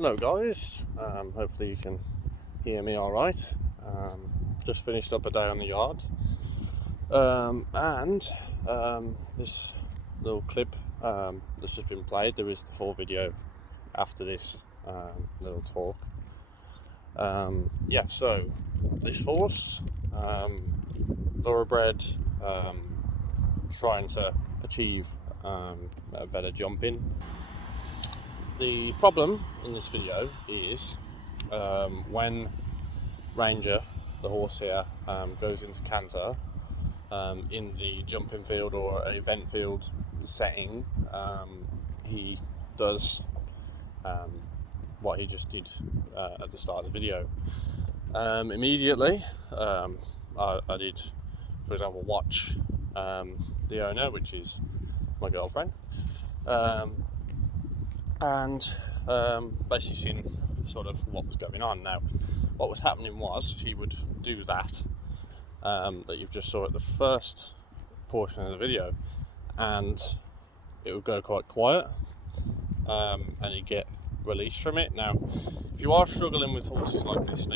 Hello guys, hopefully you can hear me alright. Just finished up a day on the yard, and this little clip that's just been played, there is the full video after this little talk. So this horse, thoroughbred, trying to achieve a better jumping. The problem in this video is when Ranger, the horse here, goes into canter in the jumping field or event field setting, he does what he just did at the start of the video. Immediately, I did, for example, watch the owner, which is my girlfriend, and basically seen sort of what was going on. Now, what was happening was he would do that you've just saw at the first portion of the video, and it would go quite quiet, and you get released from it. Now, if you are struggling with horses like this,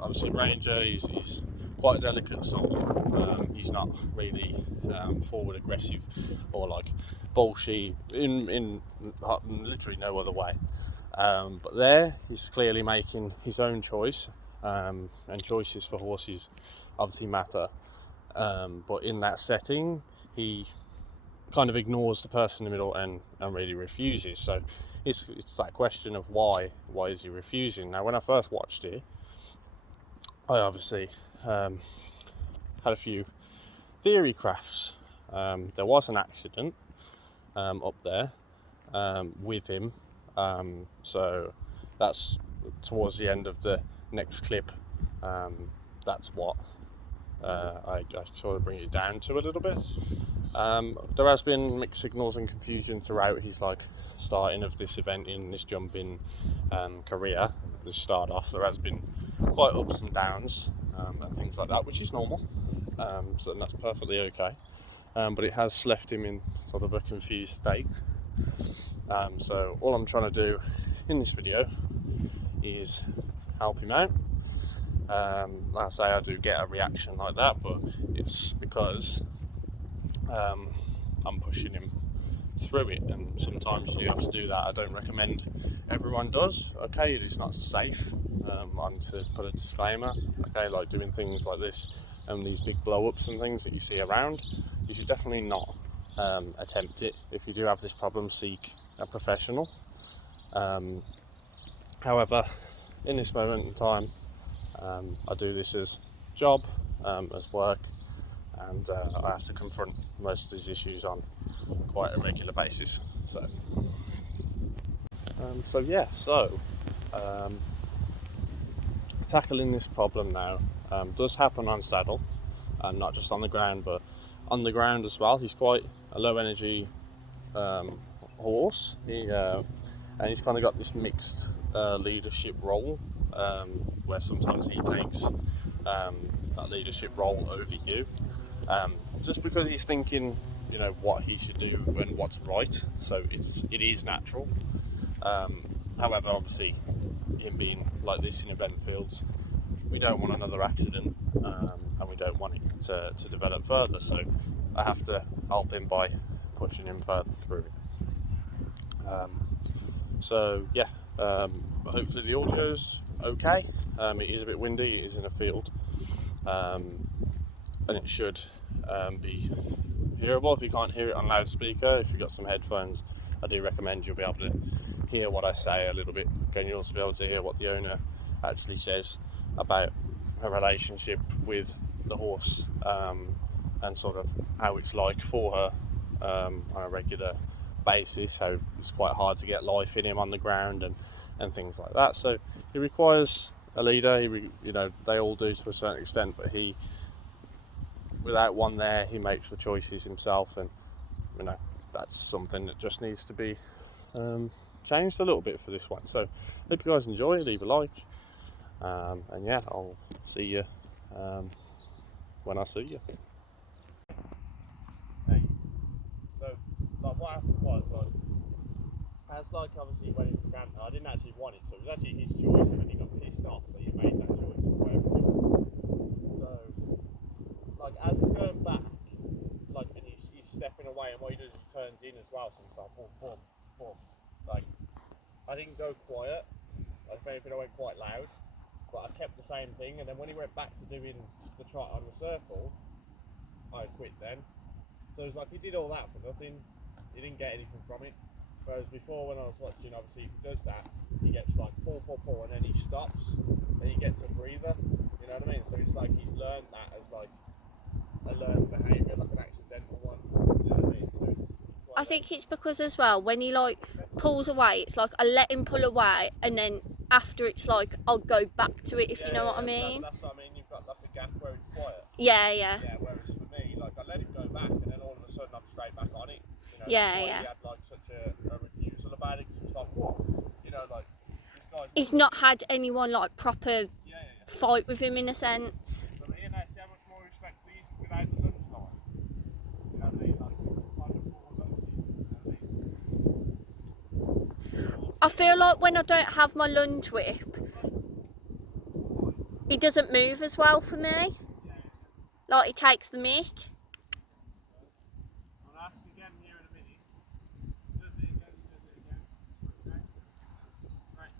obviously Ranger, he's quite a delicate soul. He's not really forward aggressive or like bullshy in literally no other way. But there, he's clearly making his own choice, and choices for horses obviously matter. But in that setting, he kind of ignores the person in the middle and really refuses. So it's that question of why is he refusing? Now, when I first watched it, I obviously had a few theory crafts. There was an accident up there with him. So that's towards the end of the next clip. That's what I sort of bring it down to a little bit. There has been mixed signals and confusion throughout his starting of this event in this jumping career. To start off, there has been quite ups and downs and things like that, which is normal. So that's perfectly okay. But it has left him in sort of a confused state. So all I'm trying to do in this video is help him out. Like I say, I do get a reaction like that, but it's because I'm pushing him through it, and sometimes you do have to do that. I don't recommend everyone does. Okay, it is not safe. I'm to put a disclaimer. Okay, like doing things like this and these big blow-ups and things that you see around, you should definitely not attempt it. If you do have this problem, seek a professional. However, in this moment in time, I do this as job, as work, and I have to confront most of these issues on quite a regular basis. Tackling this problem now does happen on saddle, and not just on the ground, but on the ground as well. He's quite a low energy horse. And he's kind of got this mixed leadership role, where sometimes he takes that leadership role over you, just because he's thinking, what he should do and what's right. So it is natural. However, obviously, him being like this in event fields, we don't want another accident, and we don't want it to develop further. So I have to help him by pushing him further through it. Hopefully the audio's okay. It is a bit windy, it is in a field, and it should be hearable. If you can't hear it on loudspeaker, if you've got some headphones, I do recommend you'll be able to hear what I say a little bit. Again, you'll also be able to hear what the owner actually says about her relationship with the horse, and sort of how it's like for her on a regular basis, how it's quite hard to get life in him on the ground and things like that. So he requires a leader. They all do to a certain extent, but without one there, he makes the choices himself, and that's something that just needs to be changed a little bit for this one. So hope you guys enjoy. Leave a like, and yeah, I'll see you when I see you. Hey, so what happened was, as like obviously he went into camp, I didn't actually want it, so it was actually his choice, and then he got pissed off that he made that choice for whatever reason. So, like as it's going back, like and he's stepping away, and what he does is he turns in as well, so he's like boom, boom, boom. Like I didn't go quiet. Like, if anything, I went quite loud, but I kept the same thing. And then when he went back to doing the trot on the circle, I quit then. So it was like he did all that for nothing. He didn't get anything from it. Whereas before, when I was watching, obviously, if he does that, he gets like pull, and then he stops, and he gets a breather. You know what I mean? So it's like he's learned that as like a learned behaviour, like an accidental one. You know what I mean? So it's I think it's because as well, when he like pulls away, it's like I let him pull away, and then after it's like I'll go back to it, if you know what I mean. That's what I mean. You've got like a gap where it's quiet. Yeah. Yeah. Whereas for me, like I let him go back, and then all of a sudden I'm straight back on it. You know, Yeah, that's why yeah. he had like such a refusal about it. Cause it was like, what? You know, like this guy's. He's not had anyone like proper Yeah. fight with him in a sense. So you know, see how much more respect these without the lunch line. You know what I mean? Like it's kind of more lunch. You know what I mean? I feel like when I don't have my lunge whip, he doesn't move as well for me. Like he takes the mick. I'll ask again here in a minute. Does it again, Okay. Right.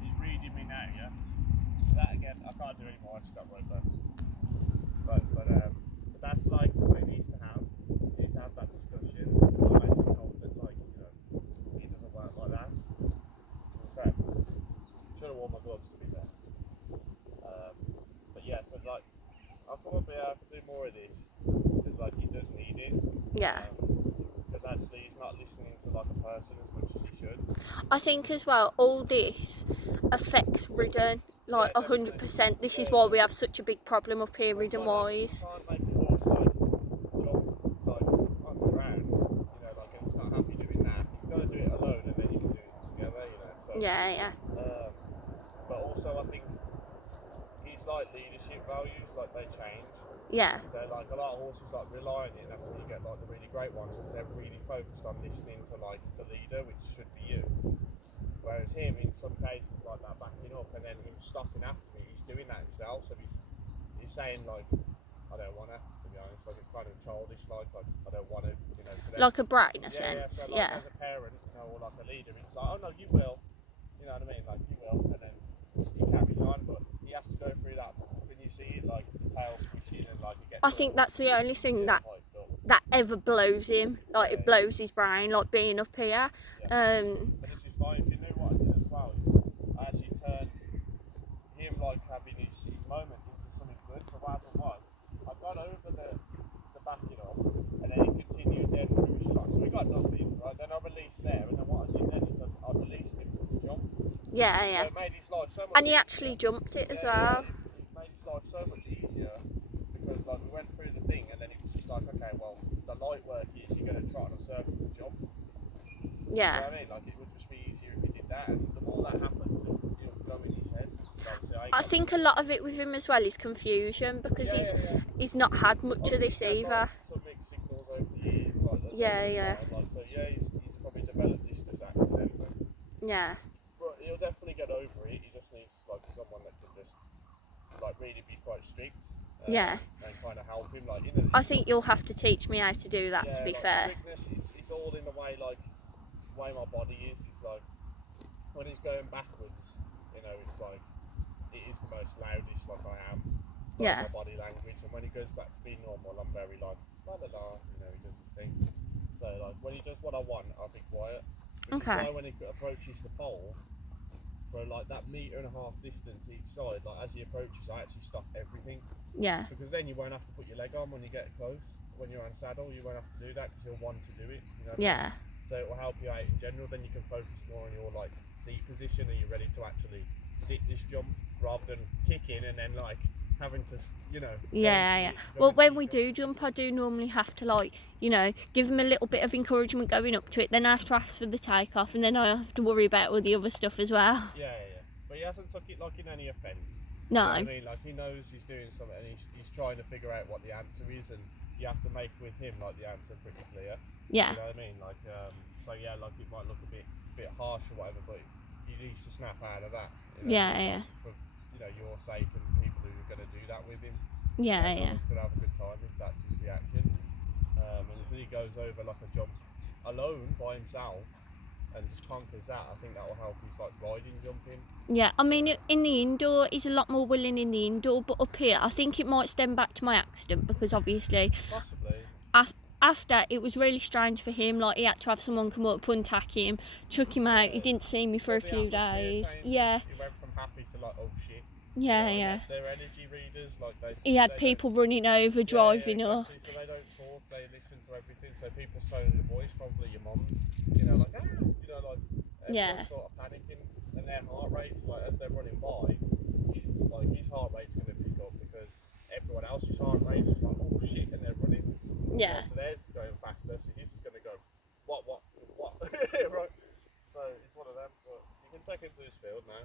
He's reading me now, yeah? That again, I can't do any more, I just got right there. But that's like what it needs to have. It needs to have that discussion. I'm actually told that, like, you know, it doesn't work like that. Okay. Should have worn my gloves to be fair. But yeah, so like, I'll come up here, I can do more of this. Because, like, he does need it. Yeah. Because actually, he's not listening to, like, a person as much as he should. I think as well, all this affects Ridden like 100%. This is why we have such a big problem up here, Ridden wise. You can't make a horse like jump like on the ground, you know, like, and he's not happy doing that. He's got to do it alone, and then you can do it together, you know. So, Yeah. but also, I think he's like leadership values, like they change. Yeah. So like a lot of horses like rely on it, and that's when you get like the really great ones, because they're really focused on listening to like the leader, which should be you. Whereas him, in some cases, like that backing up and then him stopping after me, he's doing that himself. So he's saying like, I don't want to be honest. Like it's kind of childish, like I don't want to, you know. So Like a brat in a yeah, sense. so like as a parent, you know, or like a leader, it's like, oh no, you will. You know what I mean? Like you will, and then he carries on, but he has to go through that. When you see it, like the tail swishing and like it gets. I think that's the only thing that ever blows him. Like it blows his brain, like being up here. But this is fine. If you know what I did as well, I actually turned him like having his moment into something good. So what happened was, I got over the backing up, and then he continued then through his trot. So we got nothing, right? Then I released there, and then what I did then is I released him to the jump. Yeah. So it made his life so much And he actually jumped it as well. It made his life so much easier, because like we went through the thing, and then it was just like, okay, well, the light work is you're going to trot on a circle and jump. Yeah. You know what I mean? Like it would just be easier if you did that, and the more that happens, it'll go in his head. I think a lot of it with him as well is confusion, because he's not had much of this either. Some mixed signals over the years, like, Yeah. Like, so yeah, he's probably developed this just accidentally. Yeah. But he'll definitely get over it. He just needs like someone that can just like really be quite strict. Yeah. And kind of help him, like, you know. I think you'll have to teach me how to do that. To be like, fair. Strictness, it's all in the way, like the way my body is. It's like when he's going backwards, you know, it's like it is the most loudest, like I am. Like, Yeah. my body language, and when he goes back to being normal, I'm very like la la la, you know, he does his thing. So like when he does what I want, I'll be quiet. Which is why when he approaches the pole, for like that 1.5 metre distance each side, like as he approaches, I actually stop everything, Yeah. because then you won't have to put your leg on when you get close. When you're on saddle, you won't have to do that because he'll want to do it. You know what I mean? Yeah. So it will help you out in general. Then you can focus more on your like seat position. Are you ready to actually sit this jump rather than kicking and then like having to, you know? Yeah. Well, when we do jump, I do normally have to like, you know, give him a little bit of encouragement going up to it. Then I have to ask for the takeoff, and then I have to worry about all the other stuff as well. Yeah. But he hasn't took it like in any offence. No. You know what I mean? Like he knows he's doing something and he's trying to figure out what the answer is, and you have to make with him like the answer pretty clear. Yeah. You know what I mean? Like so yeah, like it might look a bit harsh or whatever, but he needs to snap out of that. You know, Yeah. For you know your sake and people who are going to do that with him. Yeah. Everyone's going to have a good time if that's his reaction. And if he goes over like a jump alone by himself and just conquers that, I think that will help his like riding jumping. Yeah, I mean, in the indoor, he's a lot more willing in the indoor, but up here, I think it might stem back to my accident, because obviously, Possibly. After, it was really strange for him. Like, he had to have someone come up, untack him, chuck him out. He didn't see me for a few days. Yeah. He went from happy to like, oh shit. Yeah, you know, yeah. Their energy readers, like He had people running over, driving up. up. So they don't talk, they listen to everything. So people's tone of voice, probably your mum's, you know, like, ah, you know, like, everyone's sort of panicking, and their heart rates, like, as they're running by, like, his heart rate's going to pick up because everyone else's heart rate's just like, oh shit, and they're running. Yeah. So theirs is going faster, so he's just going to go, what? Right. So it's one of them, but you can take him to his field now.